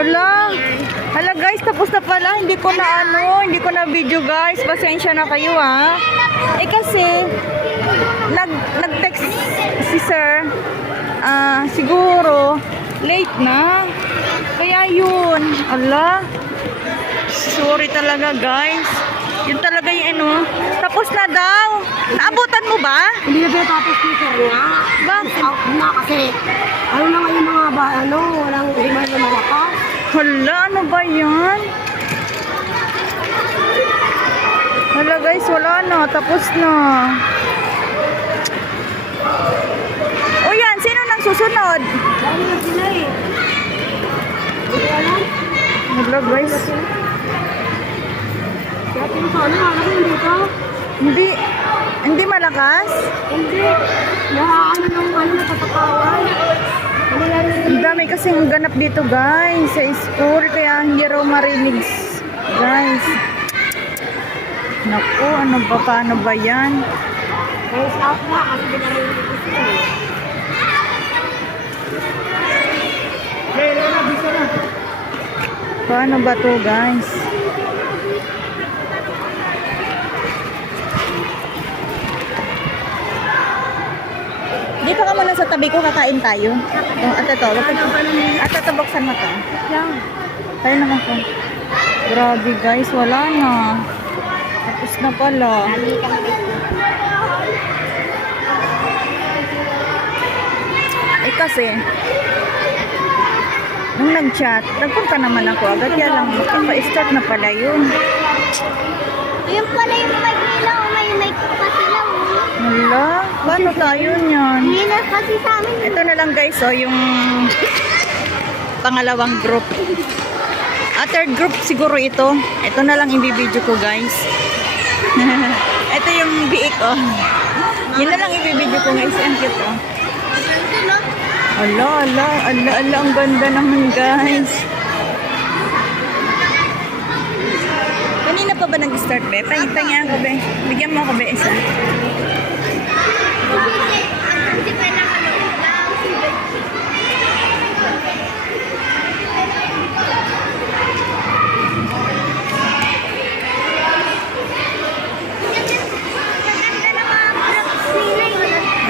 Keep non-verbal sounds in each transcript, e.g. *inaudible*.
Hala. Hala guys, tapos na pala. Hindi ko na ano, hindi ko na video guys. Pasensya na kayo ha. Eh kasi, nag, nag-text si sir. Ah, siguro, late na. Kaya yun. Hala. Sorry talaga guys. Yun talaga yung ano. Tapos na daw. Naabutan mo ba? Hindi na tapos ni sir nga. Bakit? Out na kasi. Ano na ngayon mga ba, ano, walang rimay na malakas. Hala, ano ba yan? Hala guys, wala na. Tapos na. O yan, sino nang susunod? Dahil na sila eh. Hala guys. Kaya nga kasi hindi. Hindi, malakas? Hindi. Nahaano ng ano, natatatawan. Na. Ang dami kasing ganap dito guys sa school kaya hindi raw marinig guys. Naku, ano ba, paano ba yan? Sa ako nga kasi binarinig ko sila. Paano ba to guys? Ka muna sa tabi ko, kakain tayo. Oh, at ito, at ito, buksan mo to. Tayo naman ko. Grabe guys, wala na. Tapos na pala. Eh kasi, nung nag-chat, nagpunta naman ako agad. Kaya lang, pa-start na pala yun. Yung pala yung may ilaw, may mic pa sila. oh. Wala, paano tayo niyan? Hindi na kasi sa amin. Ito na lang guys, oh, yung pangalawang group. Ah, third group siguro ito. Ito na lang ibibideo ko guys. *laughs* ito yung biik, oh. Yun na lang ibibideo ko guys. Ang cute, oh. Ala, ala, ala, ala, ang ganda naman guys. Kanina pa ba nag-start, be? Pahintay nga ako, be. Bigyan mo ako, be, isa. Hindi pa na ano.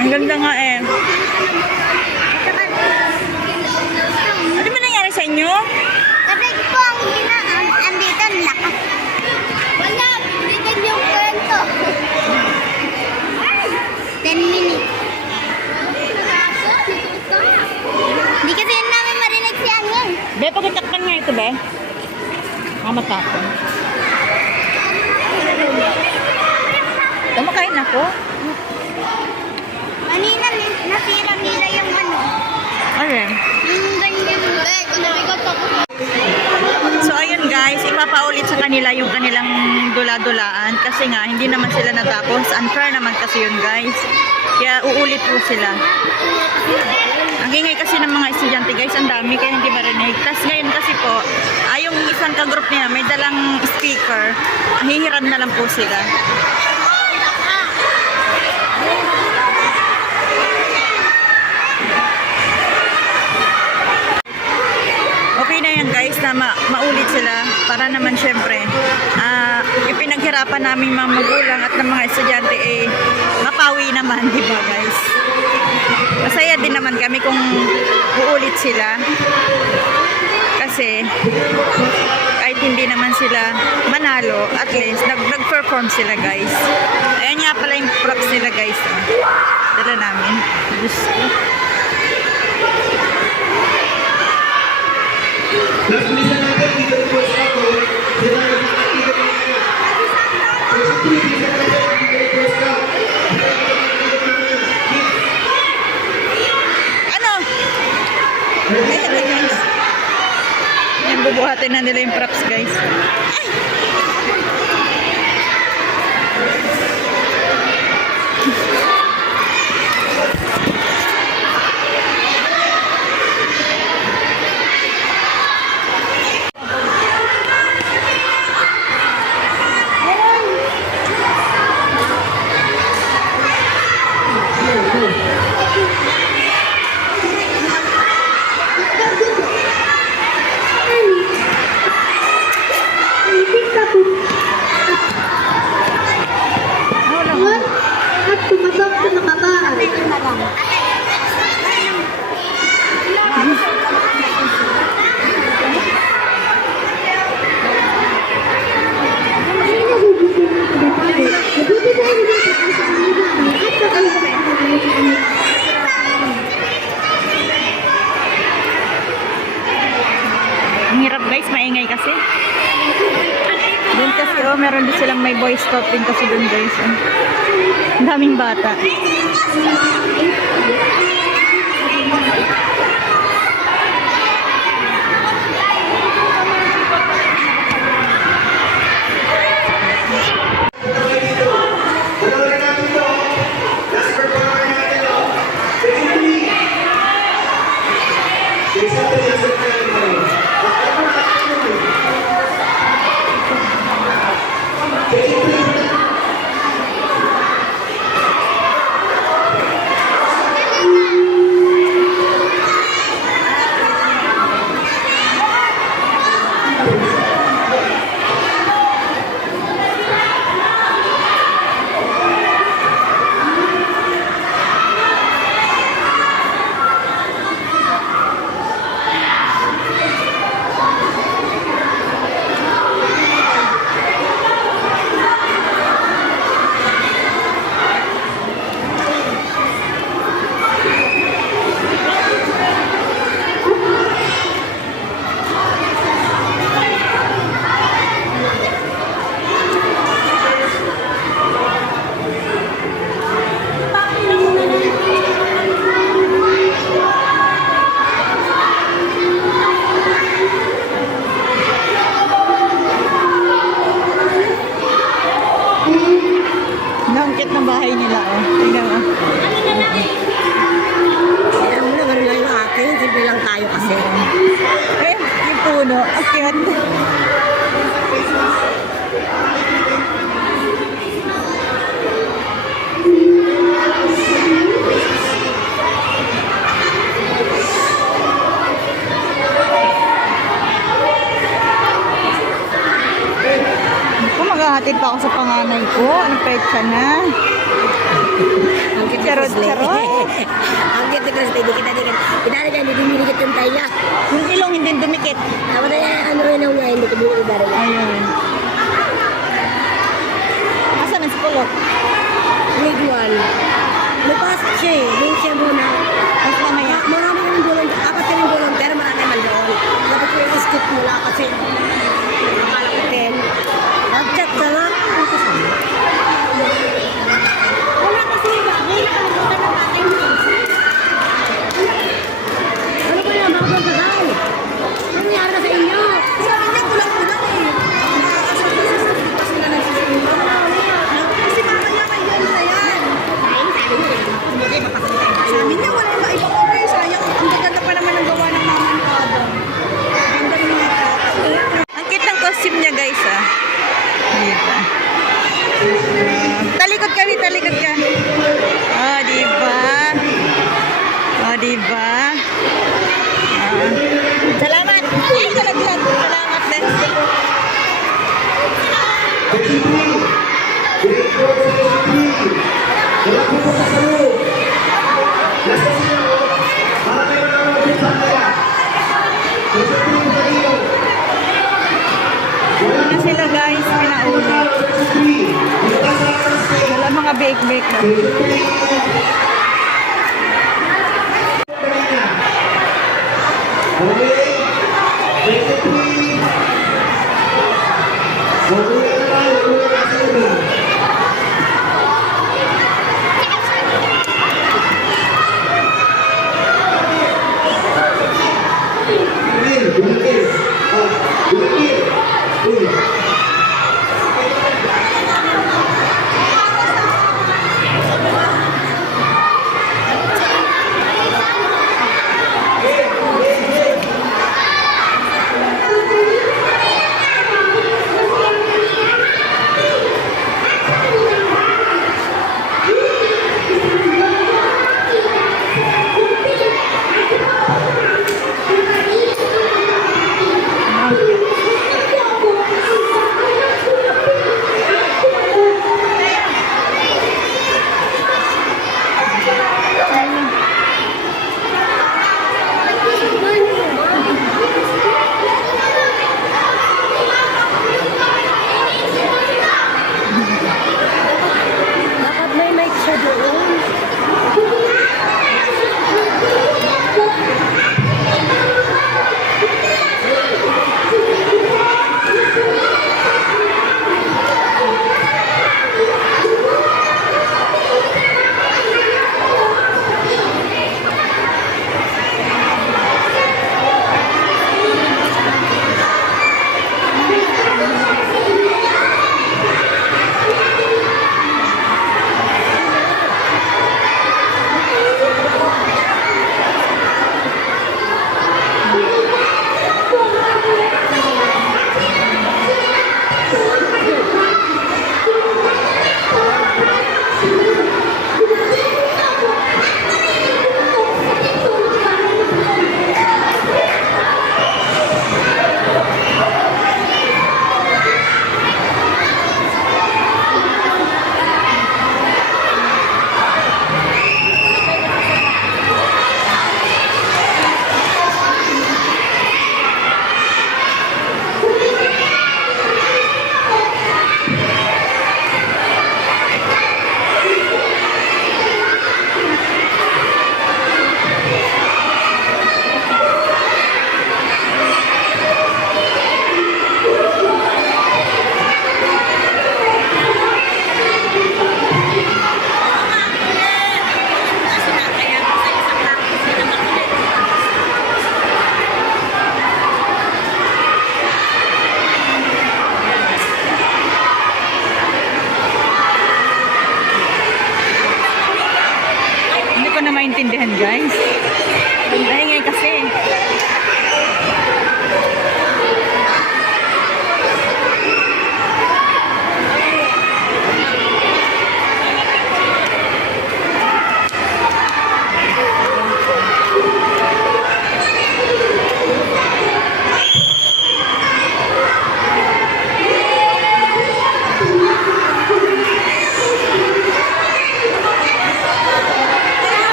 Ang ganda nga eh. Ano ba nangyari sa inyo? Kasi po ang ginaan, andito ang lakas. Wala, bitin yung kwento. 10 minutes. Hindi kasi namin marinig si Angin. Be, pakitakpan nga ito, be. Mamatapon. Kumakain ako. Kanina nila yung ano. Ayun. Yung ganyan. So ayun guys, ipapaulit sa kanila yung kanilang dula-dulaan kasi nga hindi naman sila natapos. Unfair naman kasi yun guys. Kaya uulit po sila. Ang ingay kasi ng mga estudyante guys, ang dami kaya hindi marinig. Tapos ngayon kasi po, ay yung isang ka-group niya may dalang speaker, hihiram na lang po sila. Okay na ma- maulit sila para naman syempre ah ipinaghirapan namin mga magulang at ng mga estudyante eh mapawi naman di ba guys masaya din naman kami kung uulit sila kasi kahit hindi naman sila manalo at least nag nag-perform sila guys ayan nga pala yung props nila guys ah. dala namin Diyos ko. Na nila yung props guys. Maingay kasi. Doon kasi, oh, meron din silang may boy scout din kasi doon guys. Oh. Ang daming bata. Panganay ko, anong petsa na? Charot, charot. *laughs* Ang kita, di kita. Kita na dyan, hindi minikit yung tayo. Yung ilong hindi dumikit. Tama na yan, ano rin ang ngayon, hindi ko yung niya. Ayun. Asan ang skulok? Grade 1. Lupas siya eh. Yung siya muna. Mas mamaya. Ma- Marami kang volunteer. Apat ka ng volunteer, marami man doon. Dapat ko yung skip mula kasi 10. Nag-chat ka nga. baik baik. Baik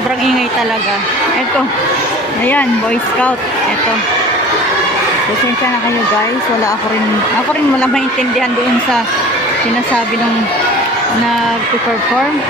Sobrang ingay talaga. Ito. Ayan, Boy Scout. Ito. Pasensya na kayo guys. Wala ako rin, ako rin wala maintindihan doon sa sinasabi ng nag-perform.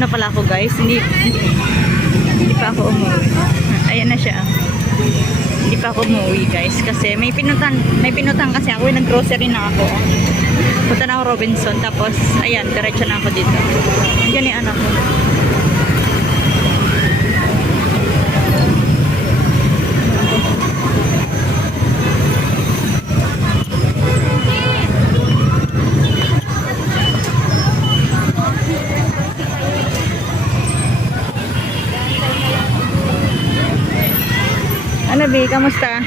Na pala ako guys. Hindi, hindi pa ako umuwi. Ayan na siya. Hindi pa ako umuwi guys. Kasi may pinutan, may pinutan kasi ako. Nag-grocery na ako. Punta na ako Robinson. Tapos, ayan, diretso na ako dito. Andiyan ni anak ko. Kamusta?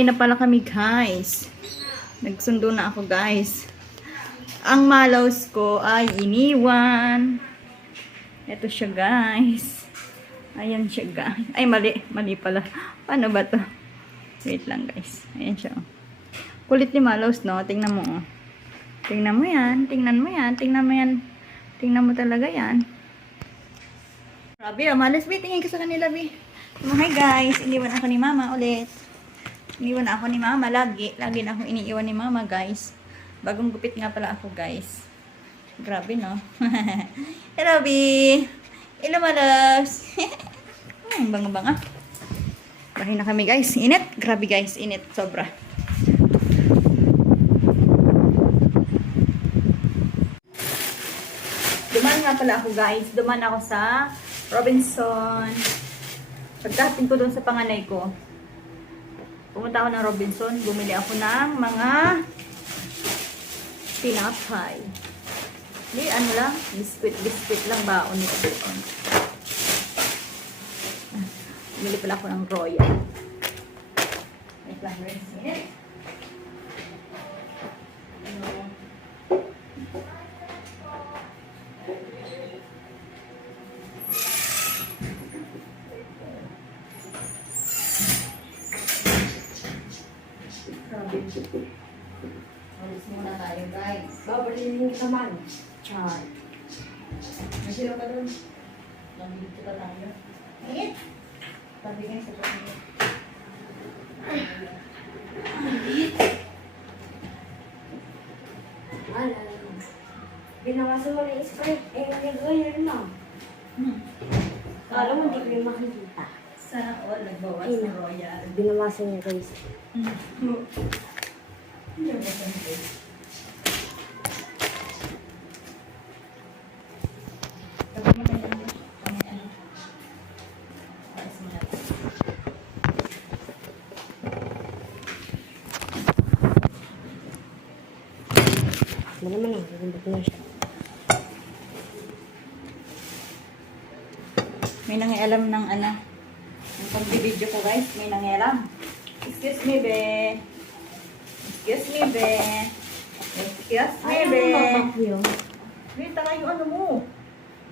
Yan, bahay na pala kami guys. Nagsundo na ako guys. Ang malaws ko ay iniwan. Ito siya guys. Ayan siya guys. Ay mali, mali pala. Paano ba to? Wait lang guys. Ayan siya. oh. Kulit ni Malaws no. Tingnan mo oh. Tingnan mo yan. Tingnan mo yan. Tingnan mo yan. Tingnan mo talaga yan. Grabe, oh. Malas, Bi. Tingin ka sa kanila. Oh, hi guys. Iniwan ako ni Mama ulit. Iniwan ako ni Mama. Lagi. Lagi na akong iniiwan ni Mama, guys. Bagong gupit nga pala ako, guys. Grabe, no? *laughs* Hello, Bi. Hello, Malas. *laughs* hmm, banga-banga. Bahay na kami, guys. Init. Grabe, guys. Init. Sobra. Duman nga pala ako guys. Duman ako sa Robinson. Pagdating ko doon sa panganay ko, pumunta ako ng Robinson. Bumili ako ng mga tinapay. Hindi, ano lang, biscuit-biscuit lang baon nito doon. Ah, Bumili pala ako ng Royal. Wait lang, wait a Alis muna tayo guys. Babalinin kita man. Char. May sila ka doon. Nandito ka tayo. Ayun. Tabi kayo sa pagkakas. Ano? Binawasan mo na yung spray. Eh, rin mo. Hmm. Kala mo, hindi ko yung makikita. Sana all nagbawas Ayun. ng royal. Binawasan niya guys. Ano. Naman ang gagambot na siya. May nangialam ng ano. Ang pagbibideo ko guys, may nangialam. Excuse me, be. Excuse me, be. Excuse me, Ay, be. ano? Wait, taka yung ano mo.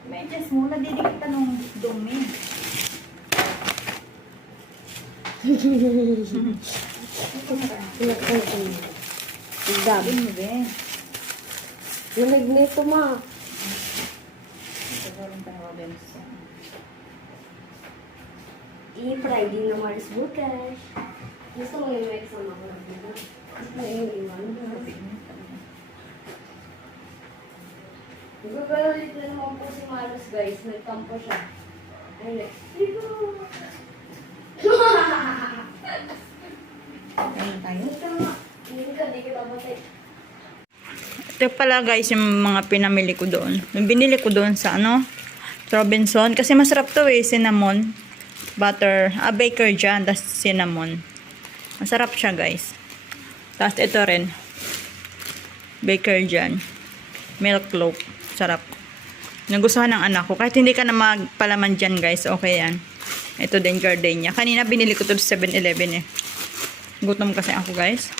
Medyas mo, nadidikit ka nung dumi. Sabi mo, be. Lamig na ito ma. Sigurong pa na Robinson. I-Friday na Mars bukas. Gusto mo yung may kasama ko lang dito? Gusto mo yung iwan? Nagkakalit na naman po si Maros guys. Nagtampo siya. Ay, matay. Ito pala guys yung mga pinamili ko doon. Yung binili ko doon sa ano, Robinson. Kasi masarap to eh, cinnamon, butter, ah, baker dyan, tas cinnamon. Masarap siya guys. Tapos ito rin, baker dyan, milk loaf. Sarap. Nagustuhan ng anak ko. Kahit hindi ka na magpalaman dyan guys, okay yan. Ito din gardenia. Kanina binili ko to sa 7-Eleven eh. Gutom kasi ako guys.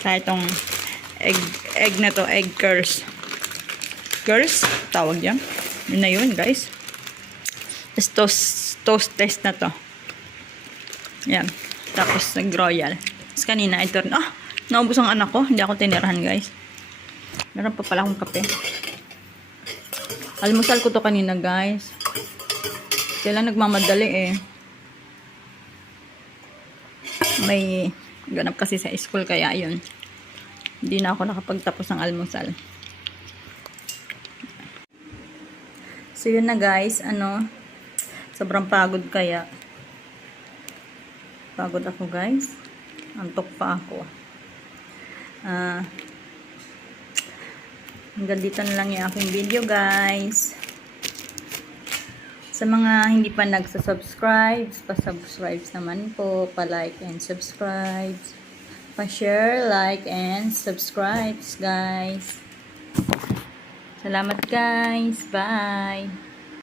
Kaya itong egg, egg na to, egg curls. Curls? Tawag yan. Yun na yun, guys. Tapos toast test na to. Yan. Tapos nag-royal. Tapos kanina, ito rin. Ah! Naubos ang anak ko. Hindi ako tinirahan, guys. Meron pa pala akong kape. Almusal ko to kanina, guys. Sila nagmamadali eh. May ganap kasi sa school kaya yun. Hindi na ako nakapagtapos ng almusal. So yun na guys, ano, sobrang pagod kaya. Pagod ako guys. Antok pa ako. Ah, hanggang dito na lang yung aking video guys. Sa mga hindi pa nagsasubscribe, pa-subscribe naman po, pa-like and subscribe. Pa-share, like, and subscribe, guys. Salamat, guys. Bye.